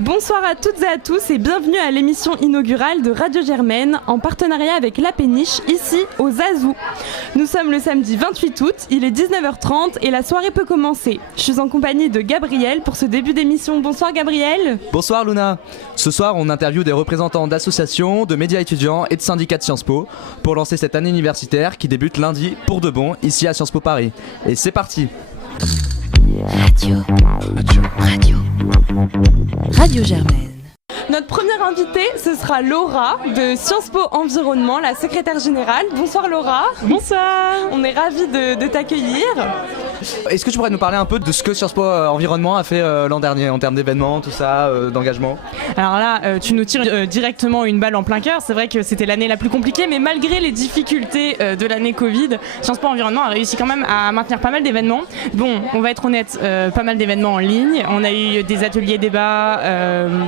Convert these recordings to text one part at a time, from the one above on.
Bonsoir à toutes et à tous et bienvenue à l'émission inaugurale de Radio Germaine en partenariat avec La Péniche, ici au Zazou. Nous sommes le samedi 28 août, il est 19h30 et la soirée peut commencer. Je suis en compagnie de Gabriel pour ce début d'émission. Bonsoir Gabriel. Bonsoir Luna. Ce soir on interviewe des représentants d'associations, de médias étudiants et de syndicats de Sciences Po pour lancer cette année universitaire qui débute lundi pour de bon ici à Sciences Po Paris. Et c'est parti. Radio Germaine. Notre première invitée, ce sera Laura de Sciences Po Environnement, la secrétaire générale. Bonsoir Laura. Bonsoir. On est ravis de t'accueillir. Est-ce que tu pourrais nous parler un peu de ce que Sciences Po Environnement a fait l'an dernier en termes d'événements, tout ça, d'engagement? Alors là, tu nous tires directement une balle en plein cœur. C'est vrai que c'était l'année la plus compliquée, mais malgré les difficultés de l'année Covid, Sciences Po Environnement a réussi quand même à maintenir pas mal d'événements. Bon, on va être honnête, pas mal d'événements en ligne. On a eu des ateliers débats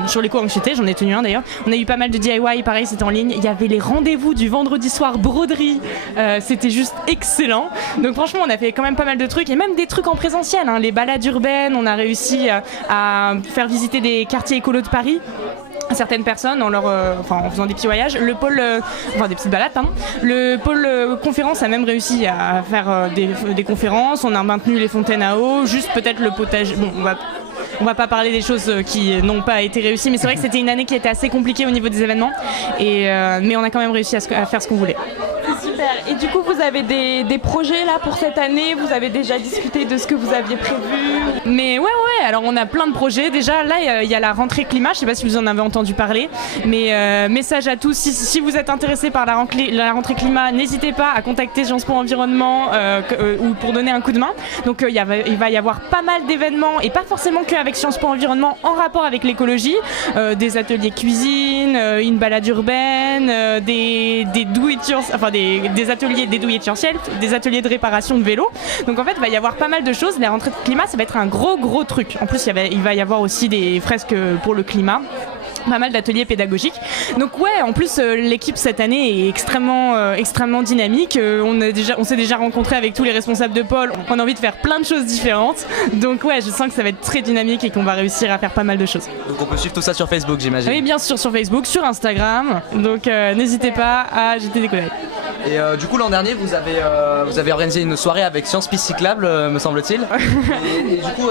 sur l'éco-anxiété, j'en ai tenu un d'ailleurs. On a eu pas mal de DIY, pareil, c'était en ligne. Il y avait les rendez-vous du vendredi soir broderie, c'était juste excellent. Donc franchement, on a fait quand même pas mal de trucs et même des trucs en présentiel, hein. Les balades urbaines, on a réussi à faire visiter des quartiers écolos de Paris à certaines personnes en faisant des petits voyages. Le pôle, des petites balades, pardon. Le pôle conférence a même réussi à faire des conférences. On a maintenu les fontaines à eau, juste peut-être le potager. Bon, on va pas parler des choses qui n'ont pas été réussies, mais c'est vrai que c'était une année qui était assez compliquée au niveau des événements, mais on a quand même réussi à faire ce qu'on voulait. Super. Et du coup, vous avez des projets là pour cette année? Vous avez déjà discuté de ce que vous aviez prévu? Mais ouais, alors on a plein de projets. Déjà, là, il y a la rentrée climat, je sais pas si vous en avez entendu parler, mais message à tous, si vous êtes intéressés par la rentrée climat, n'hésitez pas à contacter Sciences Po Environnement ou pour donner un coup de main. Donc il va y avoir pas mal d'événements, et pas forcément qu'avec Sciences Po Environnement en rapport avec l'écologie, des ateliers cuisine, une balade urbaine, des ateliers do it yourself, des ateliers de réparation de vélos. Donc en fait, il va y avoir pas mal de choses. La rentrée de climat, ça va être un gros truc. En plus, il va y avoir aussi des fresques pour le climat. Pas mal d'ateliers pédagogiques. Donc ouais, en plus l'équipe cette année est extrêmement dynamique. On s'est déjà rencontré avec tous les responsables de pôle. On a envie de faire plein de choses différentes. Donc ouais, je sens que ça va être très dynamique et qu'on va réussir à faire pas mal de choses. Donc on peut suivre tout ça sur Facebook, j'imagine. Oui, bien sûr, sur Facebook, sur Instagram. Donc n'hésitez pas à jeter des coups d'œil. Et du coup l'an dernier vous avez organisé une soirée avec Sciences Piste Cyclable, me semble-t-il. et du coup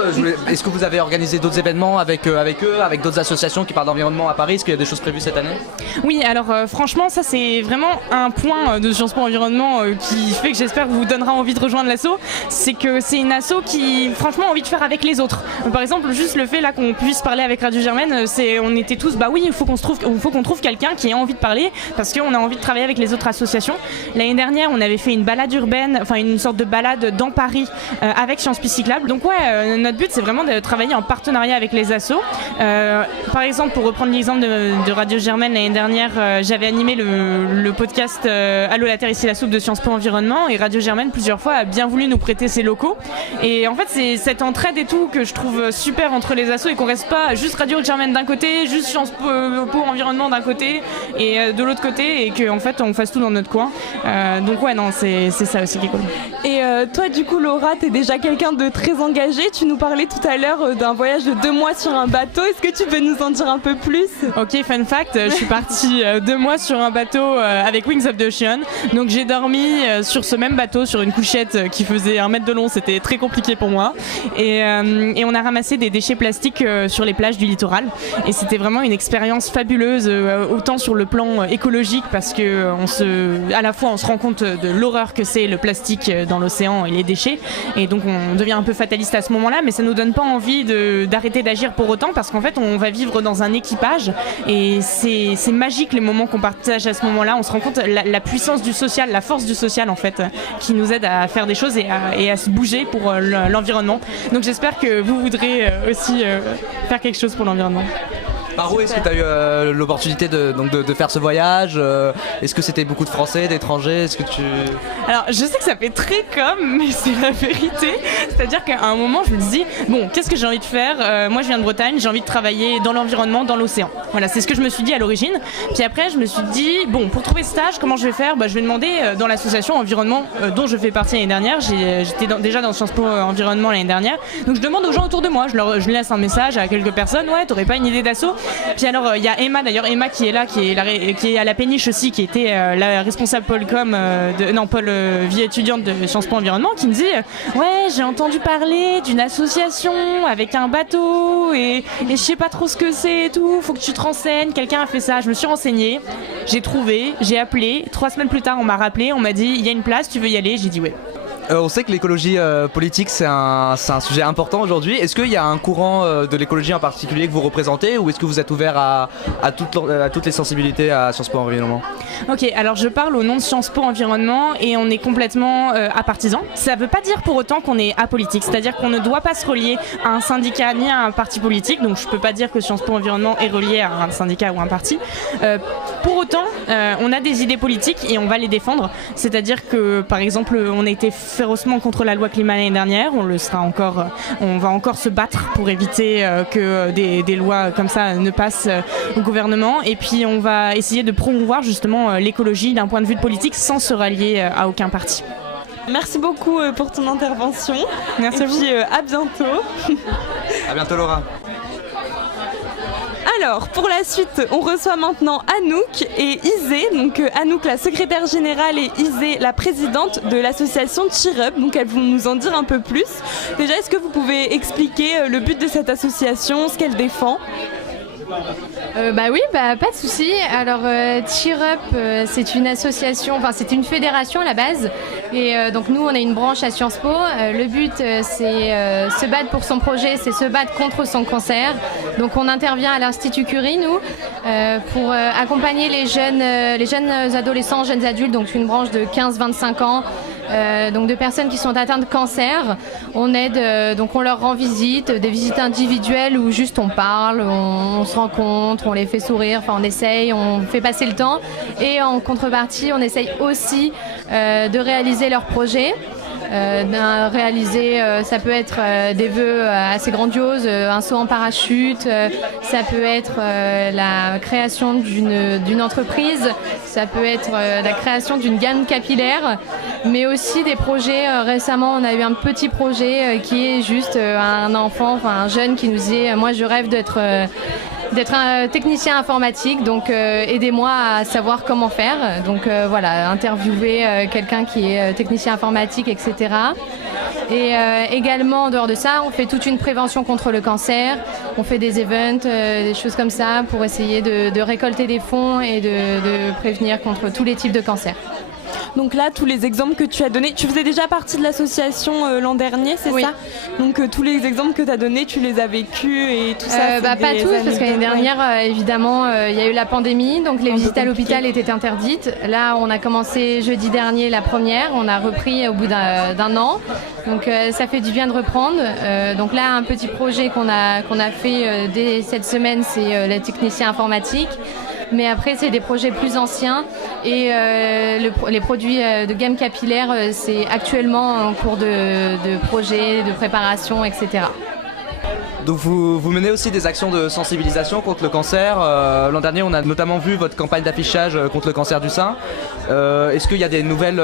est-ce que vous avez organisé d'autres événements avec eux, avec d'autres associations qui parlent d'environnement à Paris? Est-ce qu'il y a des choses prévues cette année? Oui, alors franchement, ça c'est vraiment un point de Sciences Po Environnement qui fait que j'espère vous donnera envie de rejoindre l'asso. C'est que c'est une asso qui franchement a envie de faire avec les autres. Par exemple, juste le fait là qu'on puisse parler avec Radio Germaine, on était tous il faut qu'on trouve quelqu'un qui ait envie de parler, parce qu'on a envie de travailler avec les autres associations. L'année dernière, on avait fait une balade urbaine, une sorte de balade dans Paris avec Sciences Po Cyclable. Donc ouais, notre but c'est vraiment de travailler en partenariat avec les assos. Par exemple, pour reprendre l'exemple de Radio Germaine, l'année dernière, j'avais animé le podcast Allô la Terre, ici la soupe de Sciences Po Environnement, et Radio Germaine plusieurs fois a bien voulu nous prêter ses locaux. Et en fait, c'est cette entraide et tout que je trouve super entre les assos, et qu'on reste pas juste Radio Germaine d'un côté, juste Sciences Po Environnement d'un côté et de l'autre côté, et qu'en fait on fasse tout dans notre coin. Donc ouais, non, c'est ça aussi qui est cool. Et toi du coup Laura, t'es déjà quelqu'un de très engagé. Tu nous parlais tout à l'heure d'un voyage de 2 mois sur un bateau. Est-ce que tu peux nous en dire un peu plus? Ok, fun fact, je suis partie 2 mois sur un bateau avec Wings of the Ocean. Donc j'ai dormi sur ce même bateau, sur une couchette qui faisait 1 mètre de long. C'était très compliqué pour moi. Et on a ramassé des déchets plastiques sur les plages du littoral. Et c'était vraiment une expérience fabuleuse, autant sur le plan écologique, parce que à la fois on se rend compte de l'horreur que c'est le plastique dans l'océan et les déchets. Et donc on devient un peu fataliste à ce moment-là, mais ça nous donne pas envie d'arrêter d'agir pour autant, parce qu'en fait on va vivre dans un équipage. Et c'est magique les moments qu'on partage à ce moment-là. On se rend compte la puissance du social, la force du social en fait, qui nous aide à faire des choses et à se bouger pour l'environnement. Donc j'espère que vous voudrez aussi faire quelque chose pour l'environnement. Par où est-ce que tu as eu l'opportunité de faire ce voyage Est-ce que c'était beaucoup de Français, d'étrangers? Est-ce que tu... Alors, je sais que ça fait très comme, mais c'est la vérité. C'est-à-dire qu'à un moment, je me dis, bon, qu'est-ce que j'ai envie de faire? Moi, je viens de Bretagne, j'ai envie de travailler dans l'environnement, dans l'océan. Voilà, c'est ce que je me suis dit à l'origine. Puis après, je me suis dit, bon, pour trouver ce stage, comment je vais faire? Je vais demander dans l'association Environnement dont je fais partie l'année dernière. J'étais déjà dans Sciences Po Environnement l'année dernière. Donc, je demande aux gens autour de moi. Je laisse un message à quelques personnes. Ouais, t'aurais pas une idée d'assaut? Puis alors, il y a Emma, d'ailleurs, Emma qui est là, qui est à la péniche aussi, qui était la responsable Pôle vie étudiante de Sciences Po Environnement, qui me dit ouais, j'ai entendu parler d'une association avec un bateau et je sais pas trop ce que c'est et tout, faut que tu te renseignes, quelqu'un a fait ça. Je me suis renseignée, j'ai trouvé, j'ai appelé, 3 semaines plus tard on m'a rappelé, on m'a dit il y a une place, tu veux y aller? J'ai dit ouais. On sait que l'écologie politique c'est un sujet important aujourd'hui. Est-ce qu'il y a un courant de l'écologie en particulier que vous représentez, ou est-ce que vous êtes ouvert à toutes les sensibilités à Sciences Po Environnement? Ok, alors je parle au nom de Sciences Po Environnement et on est complètement apartisan. Ça ne veut pas dire pour autant qu'on est apolitique, c'est-à-dire qu'on ne doit pas se relier à un syndicat ni à un parti politique, donc je ne peux pas dire que Sciences Po Environnement est relié à un syndicat ou un parti. Pour autant, on a des idées politiques et on va les défendre, c'est-à-dire que par exemple on a été férocement contre la loi climat l'année dernière, on va encore se battre pour éviter que des lois comme ça ne passent au gouvernement, et puis on va essayer de promouvoir justement l'écologie d'un point de vue politique sans se rallier à aucun parti. Merci beaucoup pour ton intervention. Merci à vous. Et puis à bientôt. À bientôt Laura. Alors, pour la suite, on reçoit maintenant Anouk et Isée. Donc Anouk, la secrétaire générale, et Isée, la présidente de l'association Cheer Up. Donc elles vont nous en dire un peu plus. Déjà, est-ce que vous pouvez expliquer le but de cette association, ce qu'elle défend? Oui, pas de souci. Alors Cheer Up, c'est une association, enfin c'est une fédération à la base, et donc nous on a une branche à Sciences Po. Le but c'est se battre pour son projet, c'est se battre contre son cancer. Donc on intervient à l'Institut Curie, nous, pour accompagner les jeunes adolescents, jeunes adultes, donc une branche de 15-25 ans. Donc de personnes qui sont atteintes de cancer. On aide, donc on leur rend visite, des visites individuelles où juste on parle, on se rencontre, on les fait sourire, enfin on essaye, on fait passer le temps, et en contrepartie on essaye aussi de réaliser leurs projets. Ça peut être des vœux assez grandioses, un saut en parachute, ça peut être la création d'une entreprise, ça peut être la création d'une gamme capillaire, mais aussi des projets. Récemment, on a eu un petit projet qui est juste un enfant, enfin un jeune qui nous dit moi je rêve d'être un technicien informatique, donc aidez-moi à savoir comment faire. Donc voilà, interviewer quelqu'un qui est technicien informatique, etc. Et également, en dehors de ça, on fait toute une prévention contre le cancer. On fait des events, des choses comme ça, pour essayer de récolter des fonds et de prévenir contre tous les types de cancers. Donc là, tous les exemples que tu as donnés, tu faisais déjà partie de l'association l'an dernier, c'est oui. Ça? Donc tous les exemples que tu as donnés, tu les as vécus et tout ça? Pas tous, parce que l'année dernière, évidemment, il y a eu la pandémie, donc les visites à l'hôpital étaient interdites. Là, on a commencé jeudi dernier la première, on a repris au bout d'un an. Donc ça fait du bien de reprendre. Donc là, un petit projet qu'on a fait dès cette semaine, c'est le technicien informatique. Mais après, c'est des projets plus anciens, et les produits de gamme capillaire, c'est actuellement en cours de projet, de préparation, etc. Donc vous menez aussi des actions de sensibilisation contre le cancer. L'an dernier, on a notamment vu votre campagne d'affichage contre le cancer du sein. Est-ce qu'il y a des nouvelles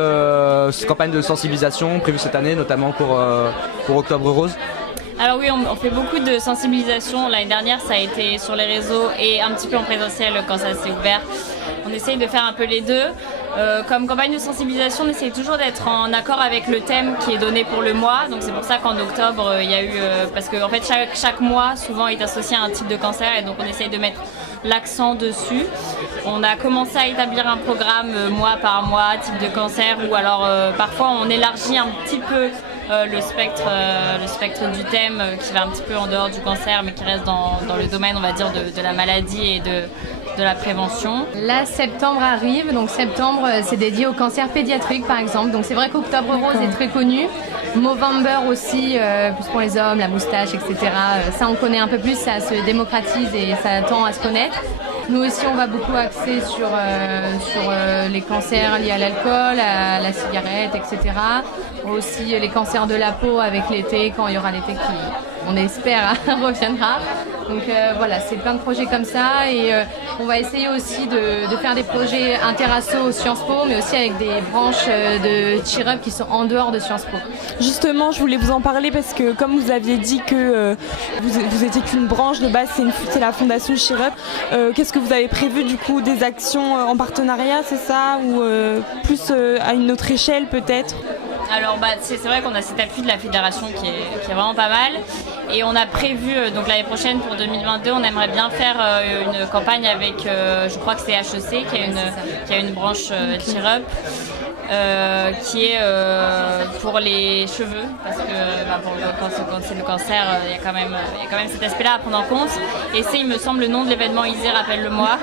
campagnes de sensibilisation prévues cette année, notamment pour Octobre Rose? Alors oui, on fait beaucoup de sensibilisation. L'année dernière, ça a été sur les réseaux et un petit peu en présentiel quand ça s'est ouvert. On essaye de faire un peu les deux. Comme campagne de sensibilisation, on essaye toujours d'être en accord avec le thème qui est donné pour le mois. Donc c'est pour ça qu'en octobre, il y a eu... parce que en fait, chaque mois, souvent, est associé à un type de cancer, et donc on essaye de mettre l'accent dessus. On a commencé à établir un programme mois par mois, type de cancer, ou alors parfois on élargit un petit peu le spectre du thème, qui va un petit peu en dehors du cancer, mais qui reste dans le domaine, on va dire, de la maladie et de la prévention. Là, septembre arrive, donc septembre c'est dédié au cancer pédiatrique par exemple, donc c'est vrai qu'Octobre Rose est très connu, Movember aussi, plus pour les hommes, la moustache, etc. Ça on connaît un peu plus, ça se démocratise et ça tend à se connaître. Nous aussi, on va beaucoup axer sur les cancers liés à l'alcool, à la cigarette, etc. Aussi les cancers de la peau avec l'été, quand il y aura l'été qui, on espère, reviendra. Donc voilà, c'est plein de projets comme ça et on va essayer aussi de faire des projets inter-asso au Sciences Po, mais aussi avec des branches de cheer-up qui sont en dehors de Sciences Po. Justement, je voulais vous en parler parce que comme vous aviez dit que vous étiez qu'une branche de base, c'est la fondation Cheer Up. Qu'est-ce que vous avez prévu du coup, des actions en partenariat, c'est ça, ou plus à une autre échelle peut-être? Alors c'est vrai qu'on a cet appui de la fédération qui est vraiment pas mal et on a prévu donc l'année prochaine pour 2022 on aimerait bien faire une campagne avec je crois que c'est HEC qui a une branche Cheer Up qui est pour les cheveux parce que quand c'est le cancer il y a quand même cet aspect là à prendre en compte et c'est il me semble le nom de l'événement Easy, rappelle-le-moi.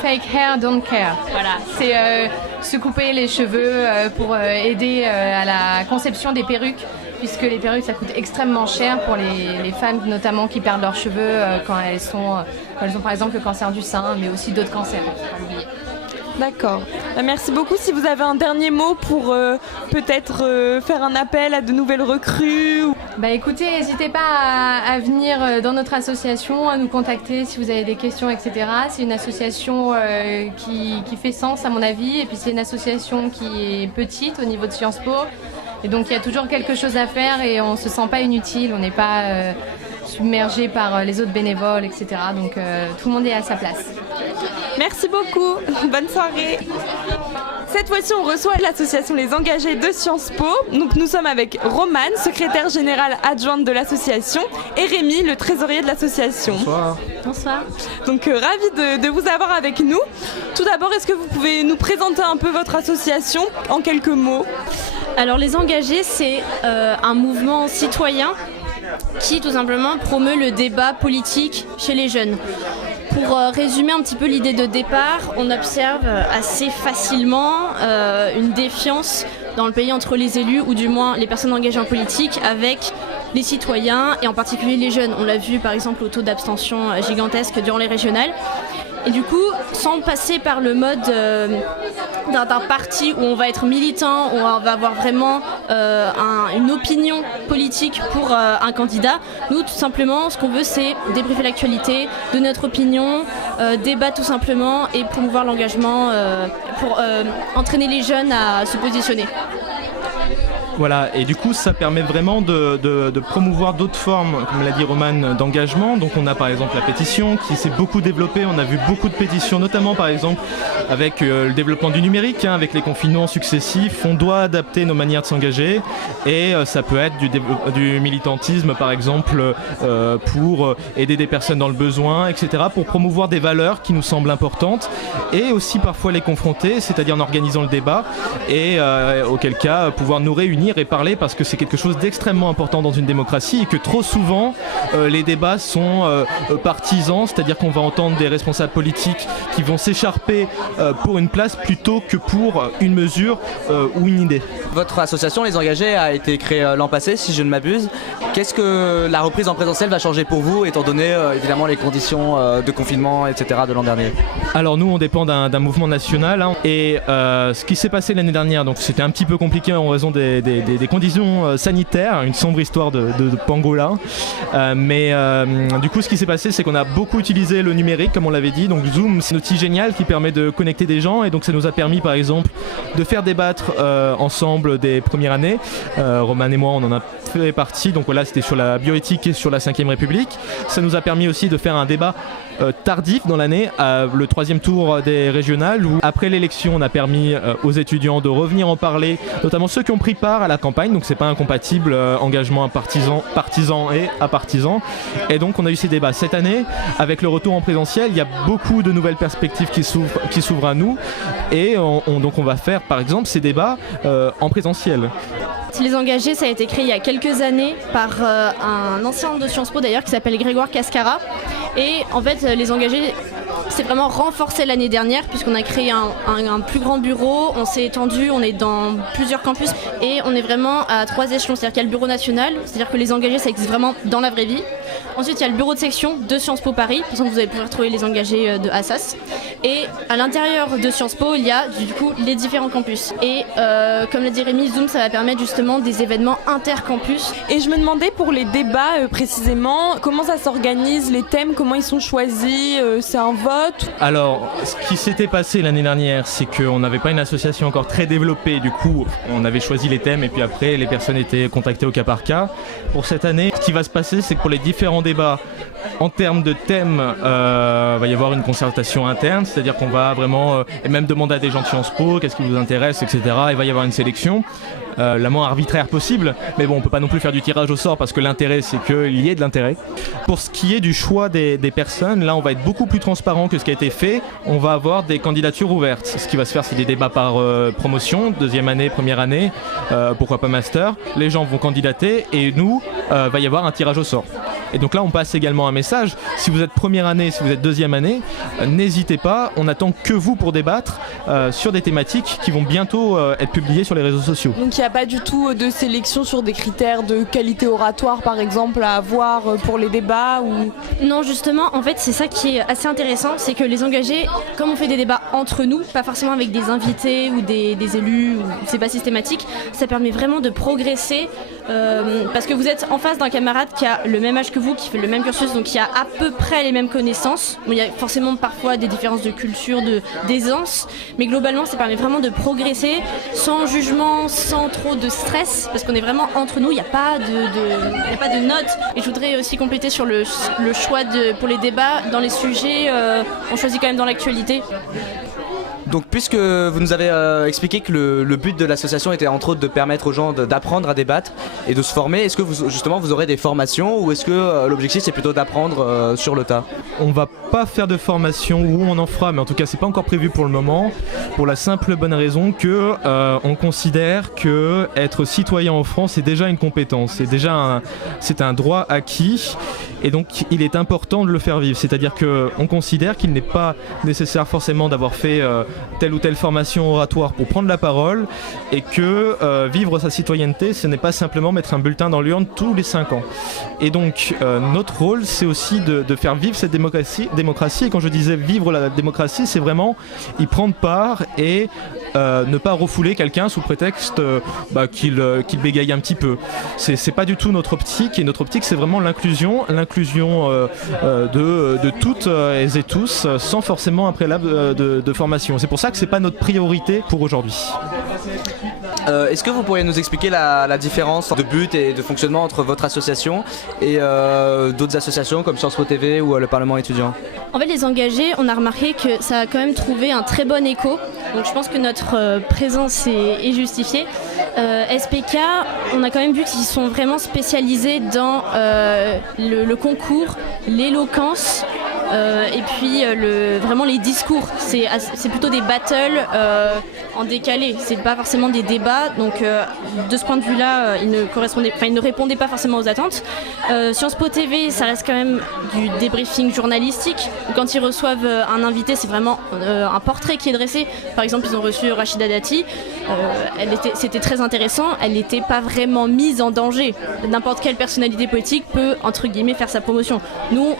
Fake hair don't care. Voilà. C'est se couper les cheveux pour aider à la conception des perruques, puisque les perruques ça coûte extrêmement cher pour les femmes notamment qui perdent leurs cheveux quand elles ont par exemple le cancer du sein, mais aussi d'autres cancers, faut pas l'oublier. D'accord. Merci beaucoup. Si vous avez un dernier mot pour peut-être faire un appel à de nouvelles recrues. Écoutez, n'hésitez pas à venir dans notre association, à nous contacter si vous avez des questions, etc. C'est une association qui fait sens à mon avis, et puis c'est une association qui est petite au niveau de Sciences Po. Et donc il y a toujours quelque chose à faire et on ne se sent pas inutile, on n'est pas submergé par les autres bénévoles, etc. Donc tout le monde est à sa place. Merci beaucoup, bonne soirée. Cette fois-ci, on reçoit l'association Les Engagés de Sciences Po. Donc, nous sommes avec Romane, secrétaire générale adjointe de l'association, et Rémi, le trésorier de l'association. Bonsoir. Bonsoir. Donc, ravi de vous avoir avec nous. Tout d'abord, est-ce que vous pouvez nous présenter un peu votre association en quelques mots? Alors, Les Engagés, c'est un mouvement citoyen qui, tout simplement, promeut le débat politique chez les jeunes. Pour résumer un petit peu l'idée de départ, on observe assez facilement une défiance dans le pays entre les élus, ou du moins les personnes engagées en politique, avec les citoyens, et en particulier les jeunes. On l'a vu par exemple au taux d'abstention gigantesque durant les régionales. Et du coup, sans passer par le mode d'un parti où on va être militant, où on va avoir vraiment une opinion politique pour un candidat, nous tout simplement ce qu'on veut c'est débriefer l'actualité, donner notre opinion, débattre tout simplement et promouvoir l'engagement pour entraîner les jeunes à se positionner. Voilà, et du coup ça permet vraiment de promouvoir d'autres formes, comme l'a dit Romane, d'engagement. Donc on a par exemple la pétition qui s'est beaucoup développée, on a vu beaucoup de pétitions, notamment par exemple avec le développement du numérique, avec les confinements successifs. On doit adapter nos manières de s'engager, et ça peut être du militantisme par exemple pour aider des personnes dans le besoin, etc., pour promouvoir des valeurs qui nous semblent importantes, et aussi parfois les confronter, c'est-à-dire en organisant le débat, et auquel cas pouvoir nous réunir et parler, parce que c'est quelque chose d'extrêmement important dans une démocratie, et que trop souvent les débats sont partisans, c'est-à-dire qu'on va entendre des responsables politiques qui vont s'écharper pour une place plutôt que pour une mesure ou une idée. Votre association Les Engagés a été créée l'an passé, si je ne m'abuse. Qu'est-ce que la reprise en présentiel va changer pour vous, étant donné évidemment les conditions de confinement, etc. de l'an dernier? Alors nous on dépend d'un mouvement national, et ce qui s'est passé l'année dernière, donc c'était un petit peu compliqué en raison des conditions sanitaires, une sombre histoire de pangolin, mais du coup ce qui s'est passé c'est qu'on a beaucoup utilisé le numérique comme on l'avait dit. Donc Zoom c'est un outil génial qui permet de connecter des gens, et donc ça nous a permis par exemple de faire débattre ensemble des premières années. Romane et moi on en a fait partie, donc voilà, c'était sur la bioéthique et sur la 5ème République. Ça nous a permis aussi de faire un débat tardif dans l'année, le 3e tour des régionales, où après l'élection on a permis aux étudiants de revenir en parler, notamment ceux qui ont pris part à la campagne, donc c'est pas incompatible engagement partisan et apartisan. Et donc on a eu ces débats cette année. Avec le retour en présentiel, il y a beaucoup de nouvelles perspectives qui s'ouvrent à nous, et donc on va faire par exemple ces débats en présentiel. Les Engagés, ça a été créé il y a quelques années par un ancien de Sciences Po d'ailleurs qui s'appelle Grégoire Cascara. Et en fait, Les Engagés, c'est vraiment renforcé l'année dernière puisqu'on a créé un plus grand bureau, on s'est étendu, on est dans plusieurs campus et on est vraiment à 3 échelons. C'est-à-dire qu'il y a le bureau national, c'est-à-dire que les engagés ça existe vraiment dans la vraie vie. Ensuite il y a le bureau de section de Sciences Po Paris, de toute façon vous allez pouvoir trouver les engagés de Assas. Et à l'intérieur de Sciences Po il y a du coup les différents campus. Et comme l'a dit Rémi, Zoom ça va permettre justement des événements intercampus. Et je me demandais pour les débats précisément, comment ça s'organise, les thèmes, comment ils sont choisis, c'est un vote? Alors, ce qui s'était passé l'année dernière, c'est qu'on n'avait pas une association encore très développée, du coup on avait choisi les thèmes et puis après les personnes étaient contactées au cas par cas. Pour cette année, ce qui va se passer, c'est que pour les différents débats, en termes de thèmes, va y avoir une concertation interne, c'est-à-dire qu'on va vraiment et même demander à des gens de Sciences Po qu'est-ce qui vous intéresse, etc. Il va y avoir une sélection. La moins arbitraire possible, mais bon, on peut pas non plus faire du tirage au sort parce que l'intérêt c'est qu'il y ait de l'intérêt. Pour ce qui est du choix des personnes, là on va être beaucoup plus transparent que ce qui a été fait. On va avoir des candidatures ouvertes. Ce qui va se faire, c'est des débats par promotion, deuxième année, première année, pourquoi pas master. Les gens vont candidater et nous, va y avoir un tirage au sort. Et donc là on passe également un message, si vous êtes première année, si vous êtes deuxième année, n'hésitez pas, on attend que vous pour débattre sur des thématiques qui vont bientôt être publiées sur les réseaux sociaux. Donc il n'y a pas du tout de sélection sur des critères de qualité oratoire par exemple à avoir pour les débats ou... Non justement, en fait c'est ça qui est assez intéressant, c'est que les engagés, comme on fait des débats entre nous, pas forcément avec des invités ou des élus, ou c'est pas systématique, ça permet vraiment de progresser parce que vous êtes en face d'un camarade qui a le même âge que vous, qui fait le même cursus, donc qui a à peu près les mêmes connaissances. Bon, il y a forcément parfois des différences de culture, d'aisance, mais globalement ça permet vraiment de progresser sans jugement, sans trop de stress, parce qu'on est vraiment entre nous, il n'y a pas de notes. Et je voudrais aussi compléter sur le choix pour les débats. Dans les sujets, on choisit quand même dans l'actualité. Donc puisque vous nous avez expliqué que le but de l'association était entre autres de permettre aux gens d'apprendre à débattre et de se former, est-ce que vous aurez des formations ou est-ce que l'objectif c'est plutôt d'apprendre sur le tas? On va pas faire de formation ou on en fera, mais en tout cas c'est pas encore prévu pour le moment, pour la simple bonne raison que on considère que être citoyen en France c'est déjà une compétence, c'est un droit acquis et donc il est important de le faire vivre. C'est-à-dire qu'on considère qu'il n'est pas nécessaire forcément d'avoir fait telle ou telle formation oratoire pour prendre la parole et que vivre sa citoyenneté ce n'est pas simplement mettre un bulletin dans l'urne tous les 5 ans. Et donc notre rôle c'est aussi de faire vivre cette démocratie et quand je disais vivre la démocratie c'est vraiment y prendre part et ne pas refouler quelqu'un sous prétexte qu'il bégaye un petit peu. C'est pas du tout notre optique et notre optique c'est vraiment l'inclusion de toutes et tous sans forcément un préalable de formation. C'est pour ça que c'est pas notre priorité pour aujourd'hui. Est-ce que vous pourriez nous expliquer la différence de but et de fonctionnement entre votre association et d'autres associations comme Sciences Po TV ou le Parlement étudiant? En fait, les engagés, on a remarqué que ça a quand même trouvé un très bon écho. Donc je pense que notre présence est justifiée. SPK, on a quand même vu qu'ils sont vraiment spécialisés dans le concours, l'éloquence. Et puis vraiment les discours, c'est plutôt des battles en décalé, c'est pas forcément des débats, donc de ce point de vue-là, ils ne répondaient pas forcément aux attentes. Sciences Po TV, ça reste quand même du débriefing journalistique. Quand ils reçoivent un invité, c'est vraiment un portrait qui est dressé. Par exemple, ils ont reçu Rachida Dati, c'était très intéressant, elle n'était pas vraiment mise en danger. N'importe quelle personnalité politique peut, entre guillemets, faire sa promotion. Nous,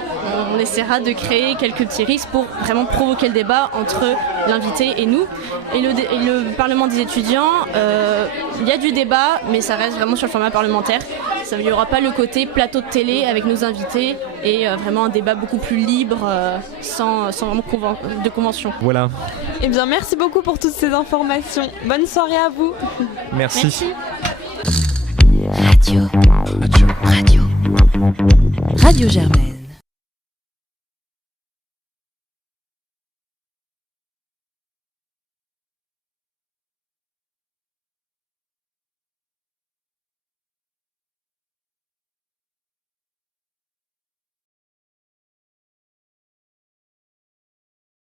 on essaiera de créer quelques petits risques pour vraiment provoquer le débat entre l'invité et nous. Et le Parlement des étudiants, il y a du débat, mais ça reste vraiment sur le format parlementaire. Il n'y aura pas le côté plateau de télé avec nos invités et vraiment un débat beaucoup plus libre, sans vraiment de convention. Voilà. Eh bien, merci beaucoup pour toutes ces informations. Bonne soirée à vous. Merci. Radio Germaine.